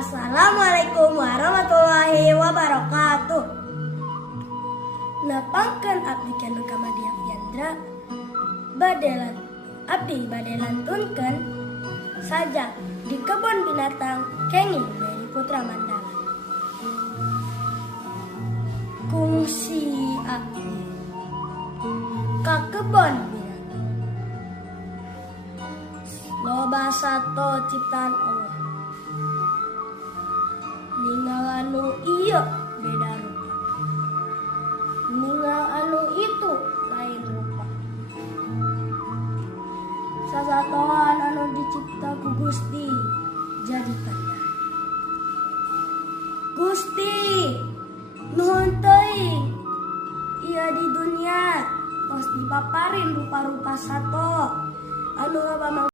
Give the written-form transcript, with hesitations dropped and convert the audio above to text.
Assalamualaikum warahmatullahi wabarakatuh. Napangkan abdi kanu Kamadiah Yandra abdi badelantunkeun sajak di kebun binatang kenging Beri Putra Mandala. Kungsi abdi ka kebon binatang loba sato ciptaan Allah. Ningal anu ieu beda rupa, ningal anu itu lain rupa. Sasatoan anu dicipta ku Gusti jadi tanda. Gusti nuhun teuing ieu di dunia tos dipaparin rupa-rupa sato anu